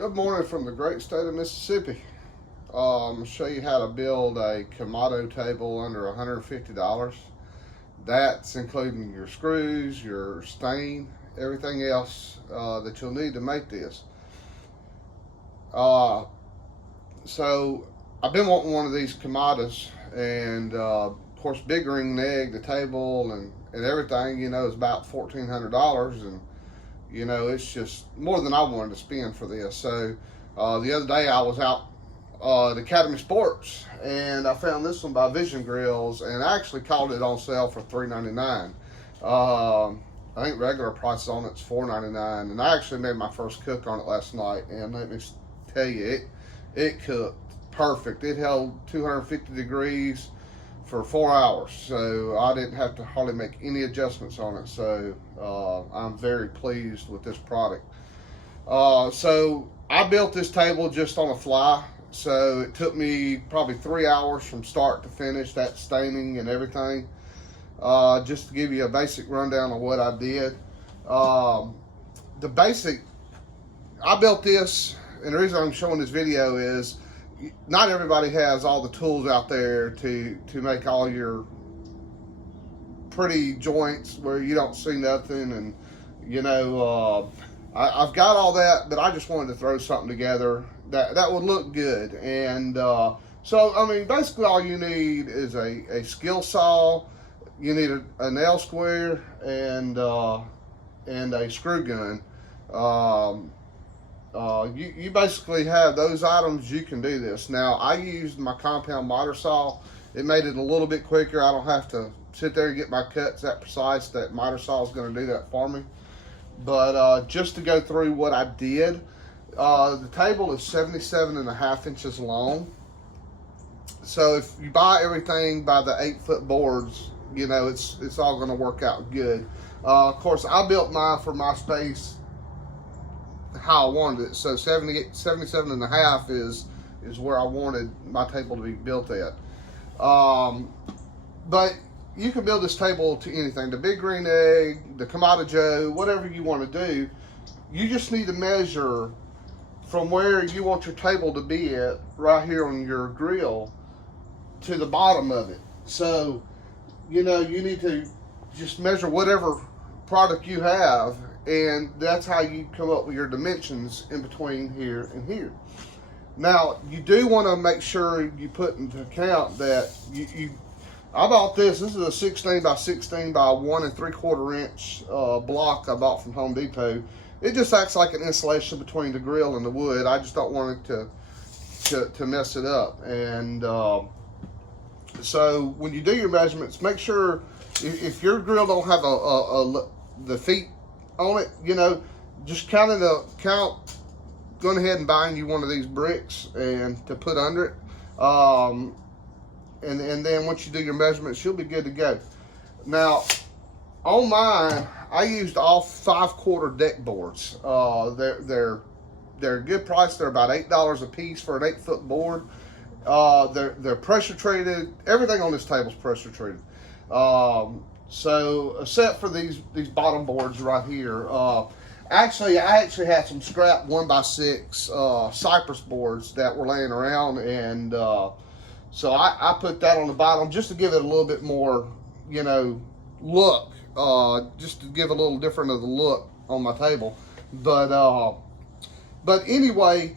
Good morning from the great state of Mississippi. I'm going to show you how to build a Kamado table under $150. That's including your screws, your stain, everything else that you'll need to make this. So I've been wanting one of these Kamados, and of course, big ring egg, the table, and everything, you know, is about $1,400, and you know, it's just more than I wanted to spend for this. So the other day I was out at Academy Sports and I found this one by Vision Grills, and I actually caught it on sale for $3.99. I think regular price on it's $4.99, and I actually made my first cook on it last night, and let me tell you, it cooked perfect. It held 250 degrees for 4 hours, so I didn't have to hardly make any adjustments on it. So I'm very pleased with this product. So I built this table just on the fly, so it took me probably 3 hours from start to finish, that staining and everything. Just to give you a basic rundown of what I did. I built this, and the reason I'm showing this video is not everybody has all the tools out there to make all your pretty joints where you don't see nothing, and you know, I've got all that, but I just wanted to throw something together that would look good. And so I mean, basically all you need is a skill saw, you need a nail square, and a screw gun. You basically have those items, you can do this. Now, I used my compound miter saw. It made it a little bit quicker. I don't have to sit there and get my cuts that precise. That miter saw is going to do that for me. But just to go through what I did, the table is 77.5 inches long. So if you buy everything by the 8-foot boards, you know, it's all going to work out good. Of course, I built mine for my space how I wanted it. So 77.5 is where I wanted my table to be built at. But you can build this table to anything. The big green egg, the Kamado Joe, whatever you want to do. You just need to measure from where you want your table to be at, right here on your grill, to the bottom of it. So, you know, you need to just measure whatever product you have, and that's how you come up with your dimensions in between here and here. Now, you do want to make sure you put into account that I bought this is a 16 by 16 by 1 3/4 inch block I bought from Home Depot. It just acts like an insulation between the grill and the wood. I just don't want it to mess it up. And so when you do your measurements, make sure if your grill don't have the feet on it, you know, just count going ahead and buying you one of these bricks and to put under it, and then once you do your measurements, you'll be good to go. Now on mine, I used all 5/4 deck boards. They're a good price. They're about $8 a piece for an 8-foot board. They're pressure treated. Everything on this table is pressure treated. So except for these bottom boards right here. I actually had some scrap 1x6 cypress boards that were laying around, and so I put that on the bottom just to give it a little bit more, you know, look, just to give a little different of the look on my table. But anyway,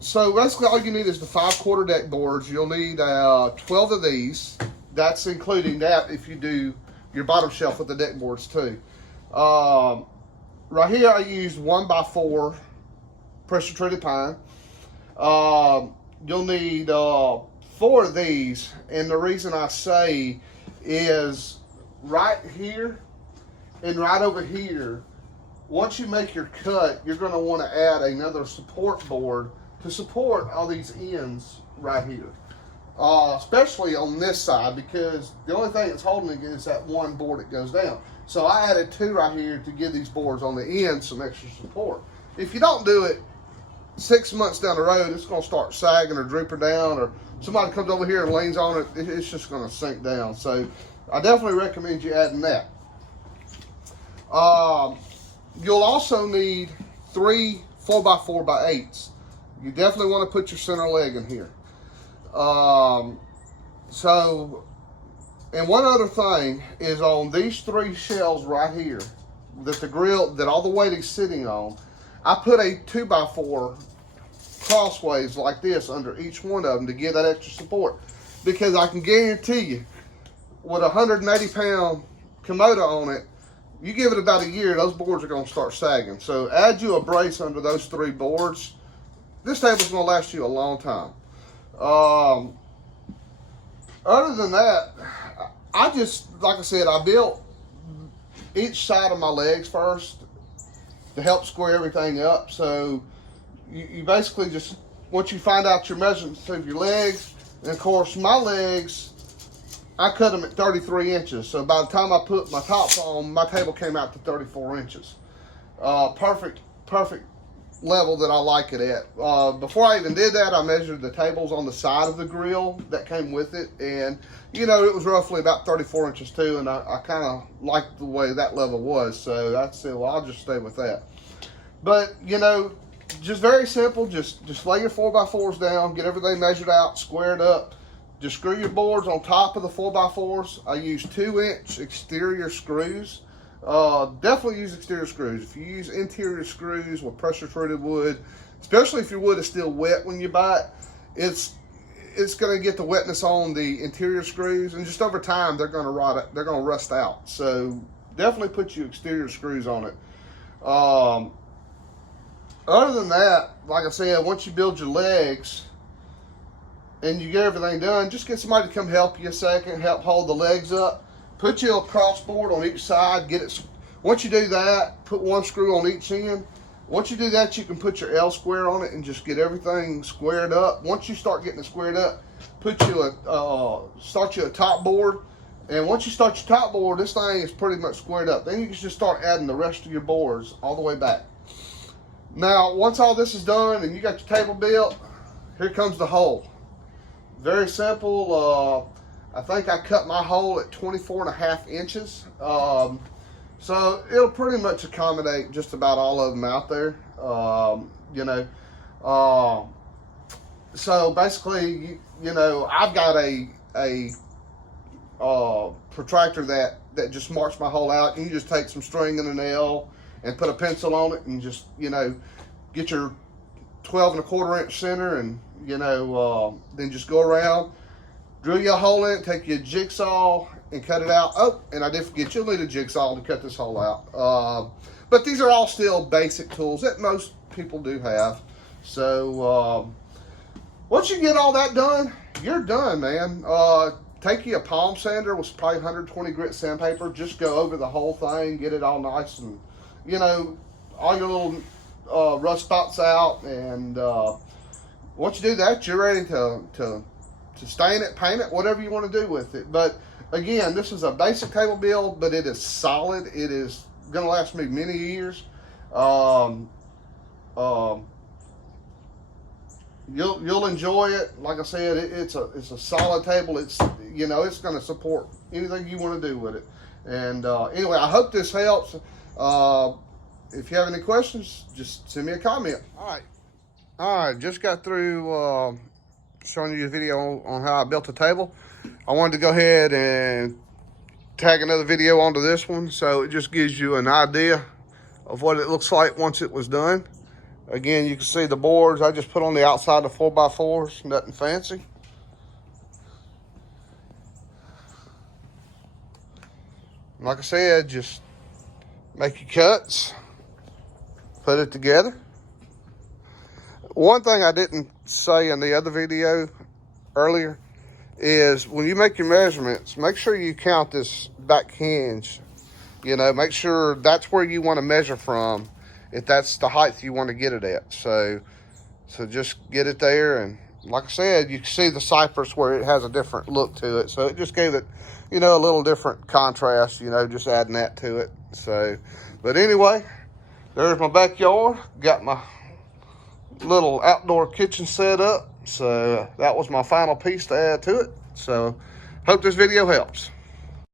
so basically all you need is the 5/4 deck boards. You'll need 12 of these. That's including that if you do your bottom shelf with the deck boards too. Right here I used 1x4 pressure treated pine. You'll need 4 of these, and the reason I say is right here and right over here, once you make your cut, you're going to want to add another support board to support all these ends right here. Especially on this side, because the only thing that's holding it is that one board that goes down. So I added 2 right here to give these boards on the end some extra support. If you don't do it, 6 months down the road, it's going to start sagging or drooping down, or somebody comes over here and leans on it, it's just going to sink down. So I definitely recommend you adding that. You'll also need 3 4x4x8s. You definitely want to put your center leg in here. So, and one other thing is on these 3 shelves right here that the grill, that all the weight is sitting on, I put a 2x4 crossways like this under each one of them to give that extra support. Because I can guarantee you, with a 180-pound Kamado on it, you give it about a year, those boards are going to start sagging. So add you a brace under those 3 boards. This table's going to last you a long time. Other than that, I just, like I said, I built each side of my legs first to help square everything up. So you basically just, once you find out your measurements of your legs, and of course my legs, I cut them at 33 inches. So by the time I put my tops on, my table came out to 34 inches. Perfect level that I like it at. Before I even did that, I measured the tables on the side of the grill that came with it, and you know, it was roughly about 34 inches too, and I kind of liked the way that level was, so I said, well, I'll just stay with that. But you know, just very simple. Just lay your 4x4s down, get everything measured out, squared up. Just screw your boards on top of the 4x4s. I use 2-inch exterior screws. Definitely use exterior screws. If you use interior screws with pressure treated wood, especially if your wood is still wet when you buy it, it's going to get the wetness on the interior screws, and just over time they're going to rot. They're going to rust out. So definitely put your exterior screws on it. Other than that, like I said, once you build your legs and you get everything done, just get somebody to come help you a second, help hold the legs up. Put you a cross board on each side. Get it. Once you do that, put 1 screw on each end. Once you do that, you can put your L square on it and just get everything squared up. Once you start getting it squared up, start you a top board. And once you start your top board, this thing is pretty much squared up. Then you can just start adding the rest of your boards all the way back. Now, once all this is done and you got your table built, here comes the hole. Very simple. I think I cut my hole at 24.5 inches. So it'll pretty much accommodate just about all of them out there. You know, so basically, you know, I've got a protractor that just marks my hole out. And you just take some string and a nail and put a pencil on it and just, you know, get your 12.25 inch center, and you know, then just go around, drill you a hole in it, take your jigsaw and cut it out. Oh, and I did forget, you'll need a jigsaw to cut this hole out. But these are all still basic tools that most people do have. So once you get all that done, you're done, man. Take you a palm sander with probably 120 grit sandpaper. Just go over the whole thing, get it all nice and, you know, all your little rust spots out. And once you do that, you're ready to stain it, paint it, whatever you want to do with it. But again, this is a basic table build, but it is solid. It is going to last me many years. You'll enjoy it. Like I said, it's a solid table. It's, you know, it's going to support anything you want to do with it. And anyway, I hope this helps. If you have any questions, just send me a comment. All right, just got through showing you a video on how I built the table. I wanted to go ahead and tag another video onto this one, so it just gives you an idea of what it looks like once it was done. Again, you can see the boards I just put on the outside of 4x4s, nothing fancy. Like I said, just make your cuts, put it together. One thing I didn't say in the other video earlier is when you make your measurements, make sure you count this back hinge. You know, make sure that's where you want to measure from, if that's the height you want to get it at. So just get it there, and like I said, you can see the cypress where it has a different look to it. So it just gave it, you know, a little different contrast, you know, just adding that to it. So, but anyway, there's my backyard. Got my little outdoor kitchen set up. So that was my final piece to add to it. So hope this video helps.